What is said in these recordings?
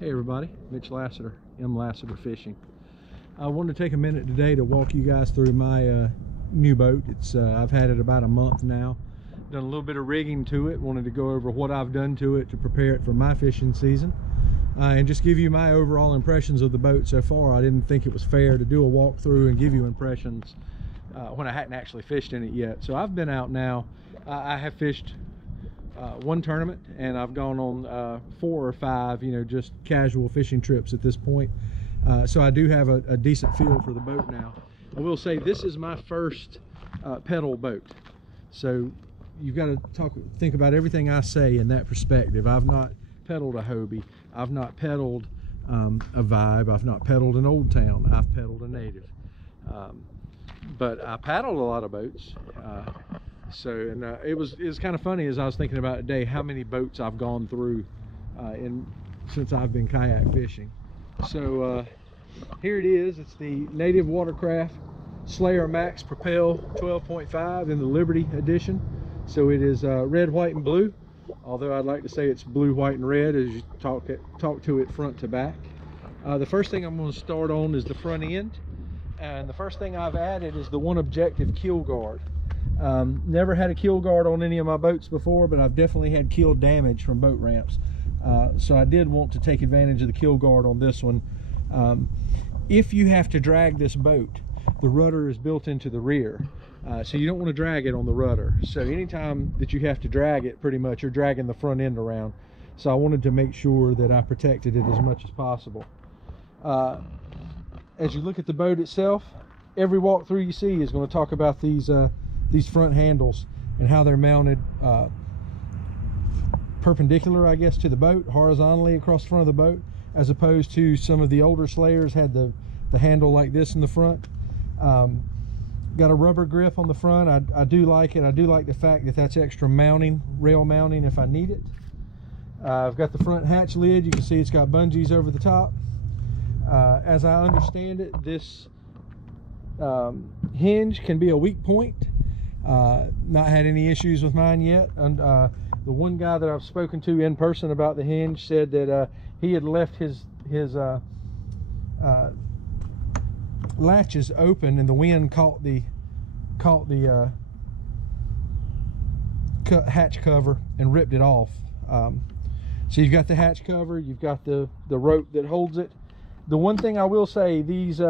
Hey everybody, Mitch Lassiter, M. Lassiter Fishing. I wanted to take a minute today to walk you guys through my new boat. I've had it about a month now. Done a little bit of rigging to it. Wanted to go over what I've done to it to prepare it for my fishing season. And just give you my overall impressions of the boat so far. I didn't think it was fair to do a walkthrough and give you impressions when I hadn't actually fished in it yet. So I've been out now. I have fished one tournament, and I've gone on 4 or 5, just casual fishing trips at this point. So I do have a decent feel for the boat now. I will say this is my first pedal boat, so you've got to think about everything I say in that perspective. I've not pedaled a Hobie, I've not pedaled a Vibe, I've not pedaled an Old Town, I've pedaled a Native, but I paddled a lot of boats. It was kind of funny as I was thinking about it today how many boats I've gone through since I've been kayak fishing. So here it is. It's the Native Watercraft Slayer Max Propel 12.5 in the Liberty edition. So it is red, white, and blue. Although I'd like to say it's blue, white, and red as you talk to it front to back. The first thing I'm going to start on is the front end, and the first thing I've added is the one objective keel guard. Never had a keel guard on any of my boats before, but I've definitely had keel damage from boat ramps. So I did want to take advantage of the keel guard on this one. If you have to drag this boat, the rudder is built into the rear. So you don't want to drag it on the rudder. So anytime that you have to drag it, pretty much you're dragging the front end around. So I wanted to make sure that I protected it as much as possible. As you look at the boat itself, every walkthrough you see is going to talk about these front handles and how they're mounted perpendicular, I guess, to the boat, horizontally across the front of the boat, as opposed to some of the older Slayers had the handle like this in the front. Got a rubber grip on the front. I do like it. I do like the fact that that's extra mounting, rail mounting if I need it. I've got the front hatch lid. You can see it's got bungees over the top. As I understand it, this hinge can be a weak point. Not had any issues with mine yet. And the one guy that I've spoken to in person about the hinge said that he had left his latches open, and the wind caught the hatch cover and ripped it off. So you've got the hatch cover, you've got the rope that holds it. The one thing I will say, these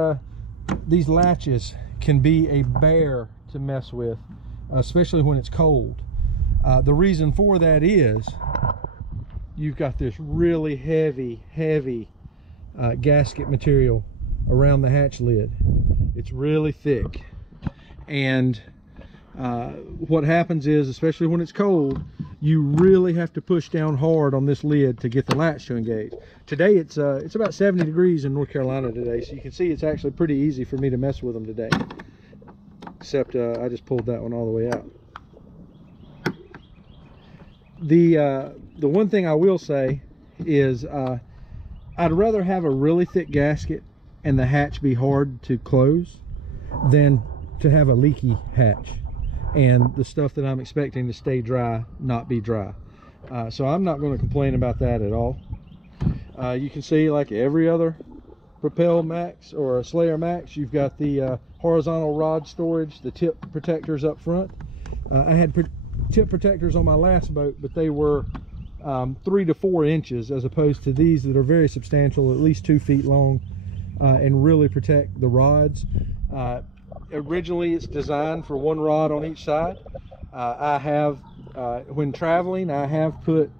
latches can be a bear to mess with, especially when it's cold. The reason for that is you've got this really heavy gasket material around the hatch lid. It's really thick, and what happens is, especially when it's cold, you really have to push down hard on this lid to get the latch to engage. Today it's about 70 degrees in North Carolina today, so you can see it's actually pretty easy for me to mess with them today, except I just pulled that one all the way out. The one thing I will say is I'd rather have a really thick gasket and the hatch be hard to close than to have a leaky hatch and the stuff that I'm expecting to stay dry not be dry. So I'm not going to complain about that at all. You can see, like every other Propel Max or a Slayer Max, you've got the horizontal rod storage, the tip protectors up front. I had tip protectors on my last boat, but they were 3 to 4 inches, as opposed to these that are very substantial, at least 2 feet long, and really protect the rods. Originally it's designed for 1 rod on each side. I have when traveling, I have put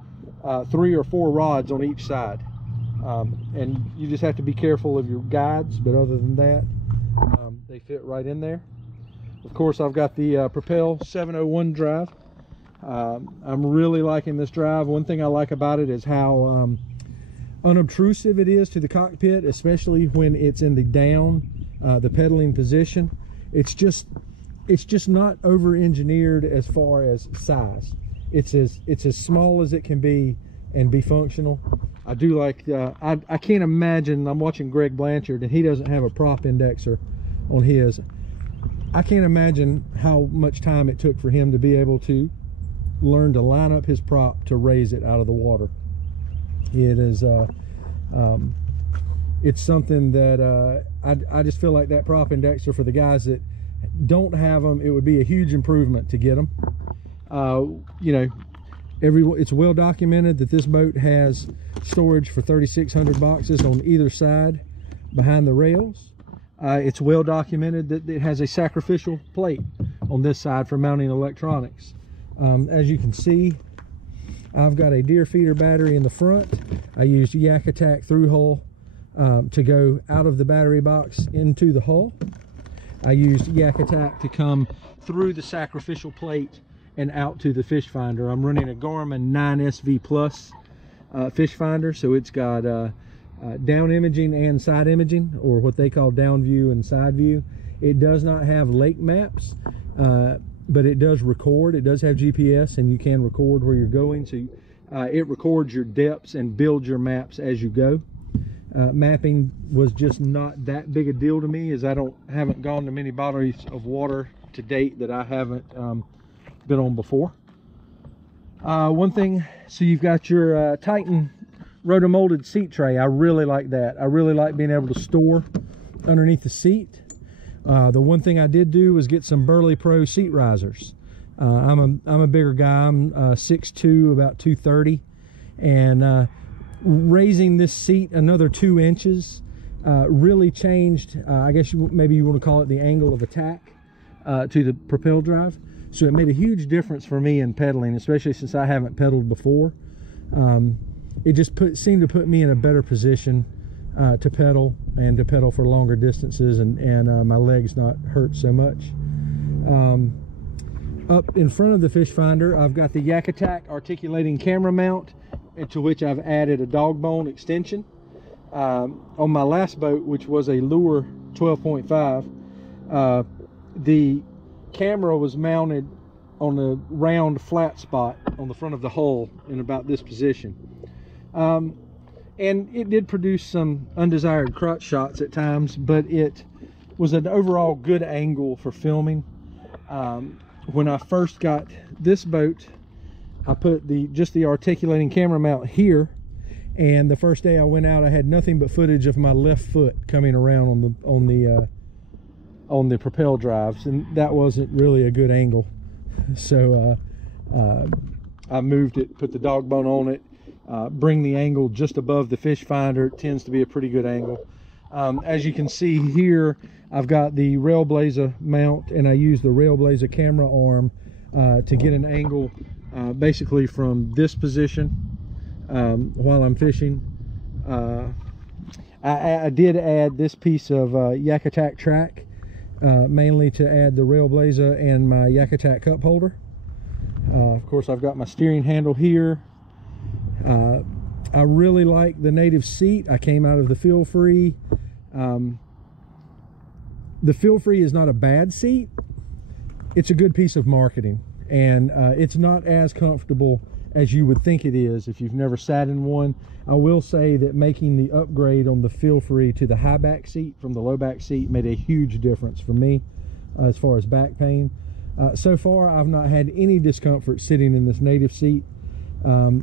3 or 4 rods on each side, and you just have to be careful of your guides, but other than that, they fit right in there. Of course, I've got the Propel 701 drive. I'm really liking this drive. One thing I like about it is how unobtrusive it is to the cockpit, especially when it's in the the pedaling position. It's just not over engineered as far as size. It's as small as it can be and be functional. I do like I can't imagine, I'm watching Greg Blanchard and he doesn't have a prop indexer on his. I can't imagine how much time it took for him to be able to learn to line up his prop to raise it out of the water. It is It's something that I just feel like that prop indexer, for the guys that don't have them, it would be a huge improvement to get them. You know, it's well documented that this boat has storage for 3,600 boxes on either side behind the rails. It's well documented that it has a sacrificial plate on this side for mounting electronics. As you can see, I've got a deer feeder battery in the front. I used Yak Attack through hull to go out of the battery box into the hull. I used Yak Attack to come through the sacrificial plate and out to the fish finder. I'm running a Garmin 9SV Plus fish finder, so it's got down imaging and side imaging, or what they call down view and side view. It does not have lake maps, but it does record. It does have GPS, and you can record where you're going, so it records your depths and builds your maps as you go. Mapping was just not that big a deal to me, as I haven't gone to many bodies of water to date that I haven't been on before. One thing, so you've got your Titan rotomolded seat tray. I really like that. I really like being able to store underneath the seat. The one thing I did do was get some Burley Pro seat risers. I'm a bigger guy. I'm 6'2", about 230, and raising this seat another 2 inches really changed, I guess maybe you want to call it the angle of attack to the Propel drive. So it made a huge difference for me in pedaling, especially since I haven't pedaled before. It just seemed to put me in a better position to pedal, and to pedal for longer distances, and my legs not hurt so much. Up in front of the fish finder, I've got the Yak Attack articulating camera mount, to which I've added a dog bone extension. On my last boat, which was a Lure 12.5, the camera was mounted on a round flat spot on the front of the hull in about this position. And it did produce some undesired crotch shots at times, but it was an overall good angle for filming. When I first got this boat, I put just the articulating camera mount here, and the first day I went out, I had nothing but footage of my left foot coming around on the Propel drives, and that wasn't really a good angle. So I moved it, put the dog bone on it, bring the angle just above the fish finder. It tends to be a pretty good angle. As you can see here, I've got the Railblazer mount, and I use the Railblazer camera arm to get an angle basically from this position while I'm fishing. I did add this piece of Yak Attack track, mainly to add the Railblazer and my Yak Attack cup holder. Of course, I've got my steering handle here. I really like the native seat. I came out of the Feel Free. The Feel Free is not a bad seat. It's a good piece of marketing, and it's not as comfortable as you would think it is if you've never sat in one. I will say that making the upgrade on the Feel Free to the high back seat from the low back seat made a huge difference for me as far as back pain. So far, I've not had any discomfort sitting in this native seat.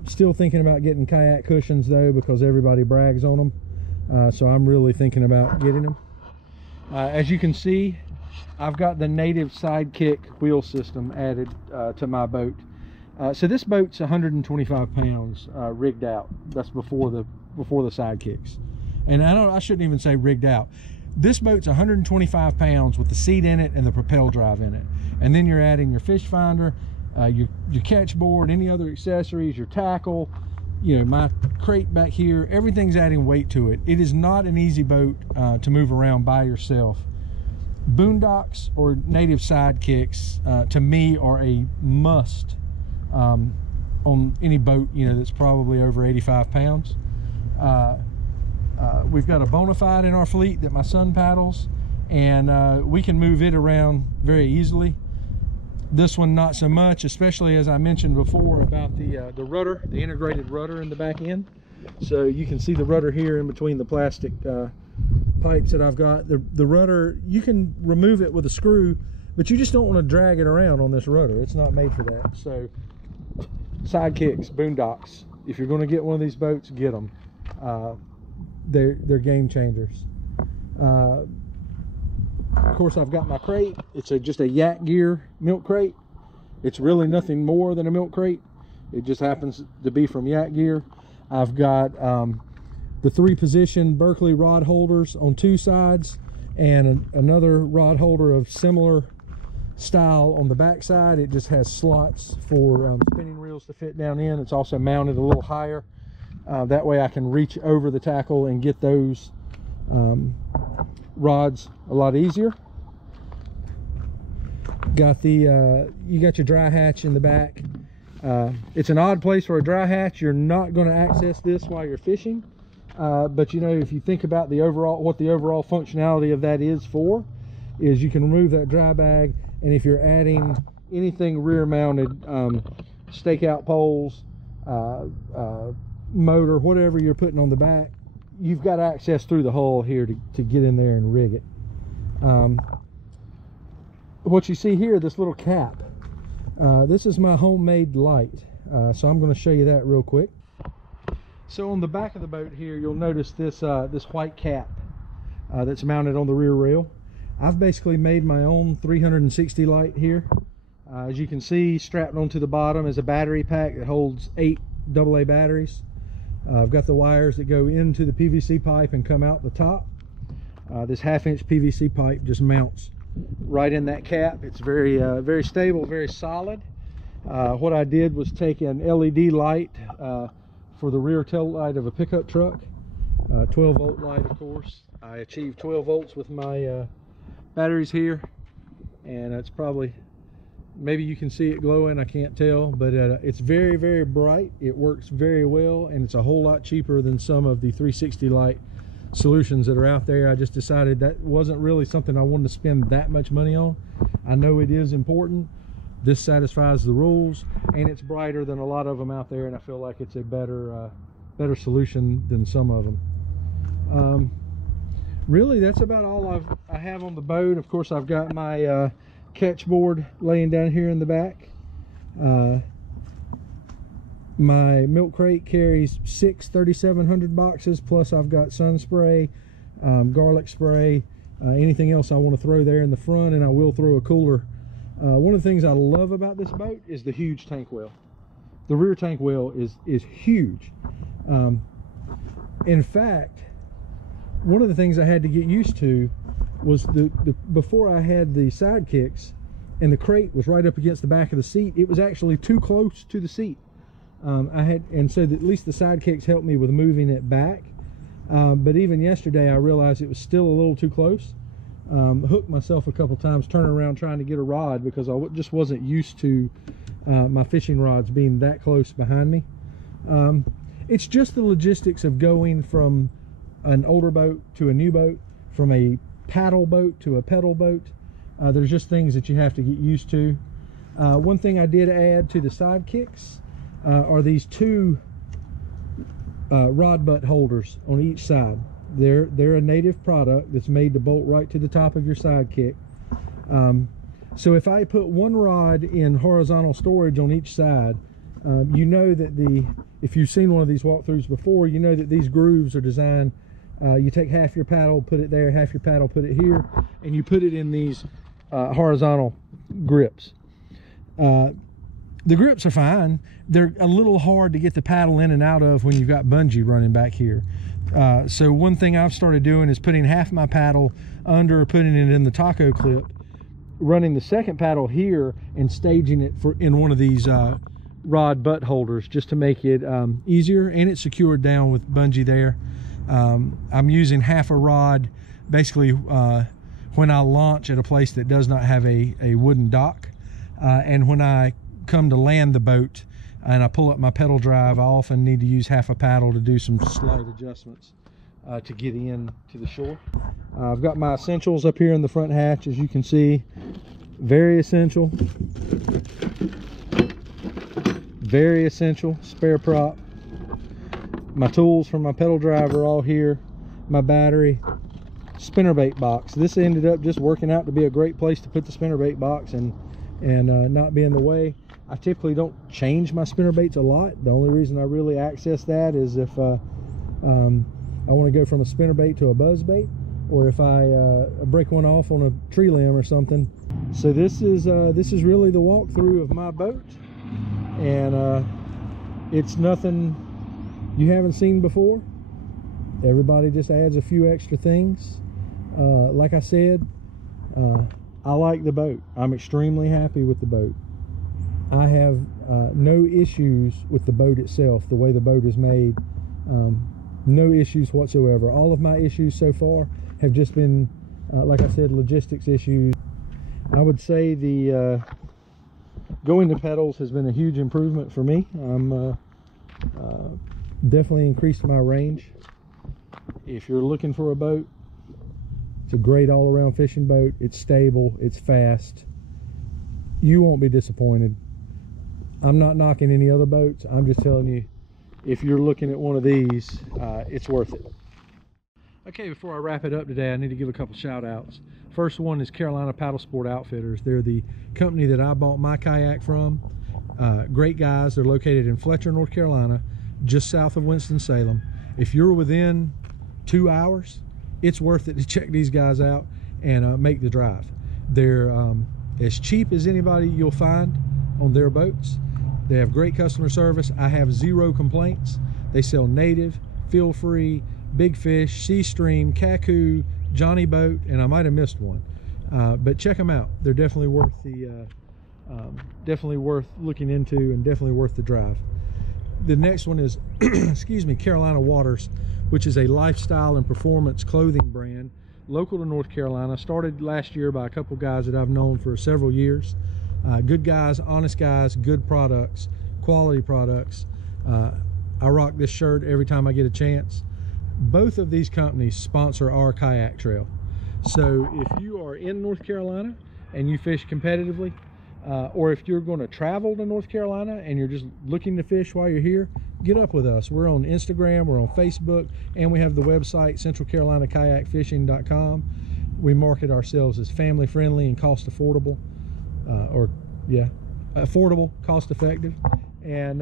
Still thinking about getting kayak cushions though, because everybody brags on them. So I'm really thinking about getting them. As you can see, I've got the native sidekick wheel system added to my boat. So this boat's 125 pounds rigged out. That's before the sidekicks. And I shouldn't even say rigged out. This boat's 125 pounds with the seat in it and the Propel drive in it. And then you're adding your fish finder, your catch board, any other accessories, your tackle, you know, my crate back here. Everything's adding weight to it. It is not an easy boat to move around by yourself. Boondocks or native sidekicks to me are a must on any boat, you know, that's probably over 85 pounds. We've got a Bonafide in our fleet that my son paddles, and we can move it around very easily. This one not so much, especially as I mentioned before about the rudder, the integrated rudder in the back end. So you can see the rudder here in between the plastic pipes that I've got. The rudder, you can remove it with a screw, but you just don't want to drag it around on this rudder. It's not made for that. So sidekicks, boondocks, if you're going to get one of these boats, get them. they're game changers. Of course, I've got my crate. It's just a Yak Gear milk crate. It's really nothing more than a milk crate. It just happens to be from Yak Gear. I've got the 3-position Berkeley rod holders on 2 sides, and another rod holder of similar style on the back side. It just has slots for spinning reels to fit down in. It's also mounted a little higher. That way I can reach over the tackle and get those rods a lot easier. Got the you got your dry hatch in the back. It's an odd place for a dry hatch. You're not going to access this while you're fishing, but you know, if you think about the overall, what the overall functionality of that is for, is you can remove that dry bag, and if you're adding anything rear mounted, stakeout poles, motor, whatever you're putting on the back, you've got access through the hull here to get in there and rig it. What you see here, this little cap, this is my homemade light, so I'm going to show you that real quick. So on the back of the boat here, you'll notice this this white cap that's mounted on the rear rail. I've basically made my own 360 light here. As you can see, strapped onto the bottom is a battery pack that holds 8 AA batteries. I've got the wires that go into the PVC pipe and come out the top. This 1/2-inch PVC pipe just mounts right in that cap. It's very very stable, very solid. What I did was take an LED light for the rear tail light of a pickup truck, 12-volt light, of course. I achieved 12 volts with my batteries here, and it's probably, maybe you can see it glowing, I can't tell, but it's very, very bright. It works very well, and it's a whole lot cheaper than some of the 360 light solutions that are out there. I just decided that wasn't really something I wanted to spend that much money on. I know it is important. This satisfies the rules, and it's brighter than a lot of them out there, and I feel like it's a better better solution than some of them. Really, that's about all I have on the boat. Of course, I've got my catch board laying down here in the back. My milk crate carries 6 3700 boxes, plus I've got sun spray, garlic spray, anything else I want to throw there in the front, and I will throw a cooler. One of the things I love about this boat is the huge tank well. The rear tank well is huge. In fact, one of the things I had to get used to was before I had the side kicks and the crate was right up against the back of the seat, it was actually too close to the seat. So at least the side kicks helped me with moving it back. But even yesterday I realized it was still a little too close. Hooked myself a couple times turning around trying to get a rod because I just wasn't used to my fishing rods being that close behind me. It's just the logistics of going from an older boat to a new boat, from a paddle boat to a pedal boat. There's just things that you have to get used to. One thing I did add to the side kicks are these 2 rod butt holders on each side. They're a native product that's made to bolt right to the top of your side kick. So if I put one rod in horizontal storage on each side, you know that if you've seen one of these walkthroughs before, you know that these grooves are designed. You take half your paddle, put it there, half your paddle, put it here, and you put it in these horizontal grips. The grips are fine. They're a little hard to get the paddle in and out of when you've got bungee running back here. So one thing I've started doing is putting half my paddle under, putting it in the taco clip, running the second paddle here, and staging it in one of these rod butt holders just to make it easier, and it's secured down with bungee there. I'm using half a rod basically when I launch at a place that does not have a wooden dock, and when I come to land the boat and I pull up my pedal drive, I often need to use half a paddle to do some slight adjustments to get in to the shore. I've got my essentials up here in the front hatch, as you can see. Very essential. Very essential. Spare prop. My tools for my pedal drive are all here. My battery. Spinnerbait box. This ended up just working out to be a great place to put the spinnerbait box and not be in the way. I typically don't change my spinnerbaits a lot. The only reason I really access that is if I want to go from a spinnerbait to a buzzbait, or if I break one off on a tree limb or something. So this is really the walkthrough of my boat, and it's nothing you haven't seen before. Everybody just adds a few extra things. Like I said, I like the boat. I'm extremely happy with the boat. I have no issues with the boat itself, the way the boat is made. No issues whatsoever. All of my issues so far have just been, like I said, logistics issues. I would say the going to pedals has been a huge improvement for me. I'm definitely increased my range. If you're looking for a boat, it's a great all-around fishing boat. It's stable, it's fast. You won't be disappointed. I'm not knocking any other boats. I'm just telling you, if you're looking at one of these, it's worth it. Okay, before I wrap it up today, I need to give a couple shout outs. First one is Carolina Paddle Sport Outfitters. They're the company that I bought my kayak from. Great guys. They're located in Fletcher, North Carolina, just south of Winston-Salem. If you're within 2 hours, it's worth it to check these guys out and make the drive. They're as cheap as anybody you'll find on their boats. They have great customer service. I have 0 complaints. They sell native, feel free, big fish, sea stream, Kaku, Johnny boat, and I might have missed one. But check them out. They're definitely worth the definitely worth looking into, and definitely worth the drive. The next one is excuse me, Carolina Waters, which is a lifestyle and performance clothing brand local to North Carolina. Started last year by a couple guys that I've known for several years. Good guys, honest guys, good products, quality products. I rock this shirt every time I get a chance. Both of these companies sponsor our kayak trail. So if you are in North Carolina and you fish competitively, or if you're going to travel to North Carolina and you're just looking to fish while you're here, get up with us. We're on Instagram, we're on Facebook, and we have the website centralcarolinakayakfishing.com. We market ourselves as family friendly and cost affordable, affordable, cost effective, and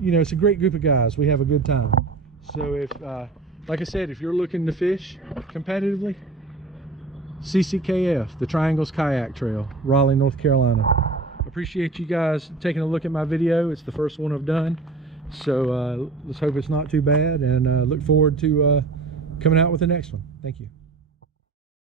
you know, it's a great group of guys. We have a good time. So if like I said, if you're looking to fish competitively, CCKF, the Triangles Kayak Trail, Raleigh, North Carolina. Appreciate you guys taking a look at my video. It's the first one I've done, so let's hope it's not too bad, and look forward to coming out with the next one. Thank you.